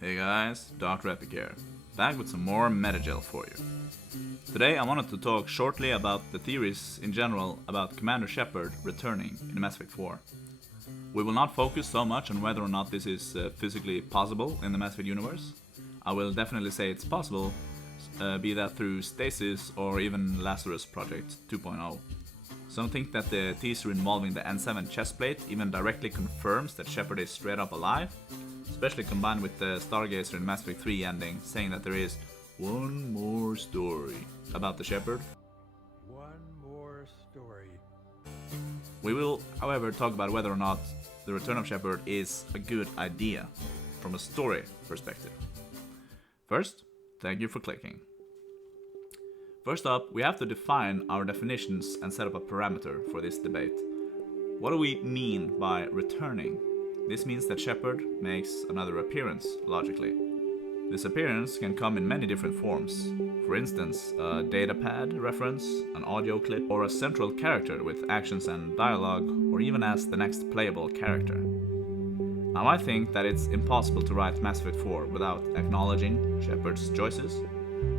Hey guys, Dr. Epic here, back with some more Metagel for you. Today I wanted to talk shortly about the theories in general about Commander Shepard returning in Mass Effect 4. We will not focus so much on whether or not this is physically possible in the Mass Effect universe. I will definitely say it's possible, be that through Stasis or even Lazarus Project 2.0. Some think that the teaser involving the N7 chestplate even directly confirms that Shepard is straight up alive, especially combined with the Stargazer in Mass Effect 3 ending saying that there is one more story about the Shepard. One more story. We will, however, talk about whether or not the return of Shepard is a good idea from a story perspective. First, thank you for clicking. First up, we have to define our definitions and set up a parameter for this debate. What do we mean by returning? This means that Shepard makes another appearance, logically. This appearance can come in many different forms. For instance, a datapad reference, an audio clip, or a central character with actions and dialogue, or even as the next playable character. Now I think that it's impossible to write Mass Effect 4 without acknowledging Shepard's choices.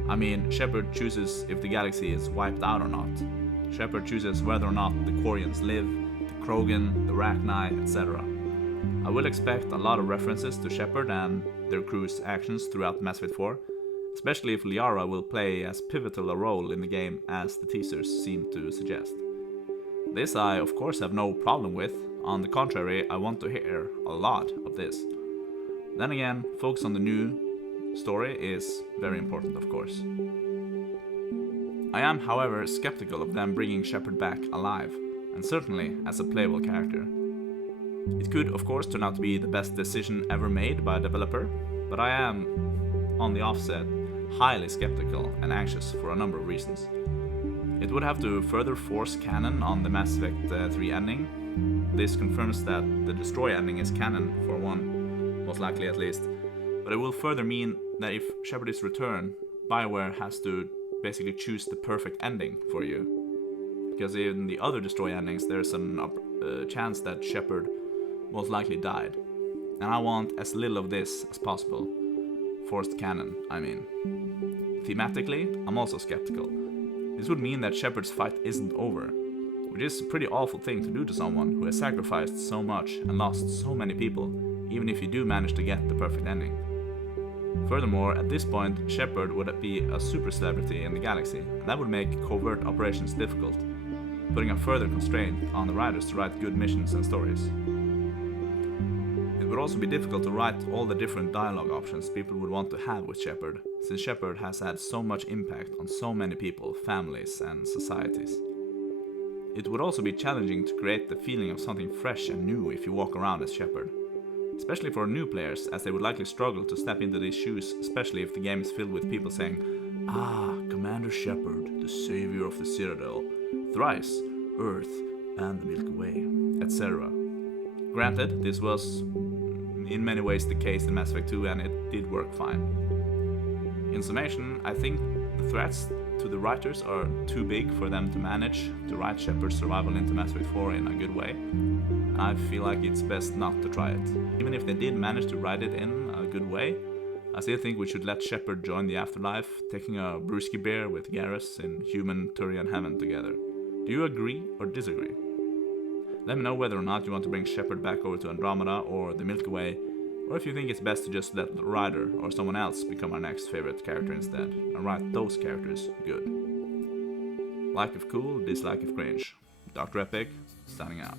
I mean, Shepard chooses if the galaxy is wiped out or not. Shepard chooses whether or not the Quarians live, the Krogan, the Rachni, etc. I will expect a lot of references to Shepard and their crew's actions throughout Mass Effect 4, especially if Liara will play as pivotal a role in the game as the teasers seem to suggest. This I of course have no problem with, on the contrary I want to hear a lot of this. Then again, focus on the new story is very important, of course. I am, however, skeptical of them bringing Shepard back alive, and certainly as a playable character. It could, of course, turn out to be the best decision ever made by a developer, but I am, on the offset, highly skeptical and anxious for a number of reasons. It would have to further force canon on the Mass Effect 3 ending. This confirms that the Destroy ending is canon, for one, most likely at least. But it will further mean that if Shepard is returned, BioWare has to basically choose the perfect ending for you. Because in the other Destroy endings, there's a chance that Shepard most likely died. And I want as little of this as possible. Forced canon, I mean. Thematically, I'm also skeptical. This would mean that Shepard's fight isn't over, which is a pretty awful thing to do to someone who has sacrificed so much and lost so many people, even if you do manage to get the perfect ending. Furthermore, at this point, Shepard would be a super celebrity in the galaxy, and that would make covert operations difficult, putting a further constraint on the writers to write good missions and stories. It would also be difficult to write all the different dialogue options people would want to have with Shepard, since Shepard has had so much impact on so many people, families, and societies. It would also be challenging to create the feeling of something fresh and new if you walk around as Shepard. Especially for new players, as they would likely struggle to step into these shoes, especially if the game is filled with people saying, "Ah, Commander Shepard, the savior of the Citadel, thrice, Earth, and the Milky Way," etc. Granted, this was in many ways the case in Mass Effect 2 and it did work fine. In summation, I think the threats to the writers are too big for them to manage to write Shepard's survival into Mass Effect 4 in a good way. I feel like it's best not to try it. Even if they did manage to write it in a good way, I still think we should let Shepard join the afterlife, taking a brewski beer with Garrus in human Turian heaven together. Do you agree or disagree? Let me know whether or not you want to bring Shepard back over to Andromeda or the Milky Way, or if you think it's best to just let the writer or someone else become our next favorite character instead, and write those characters good. Like if cool, dislike if cringe. Dr. Epic, signing out.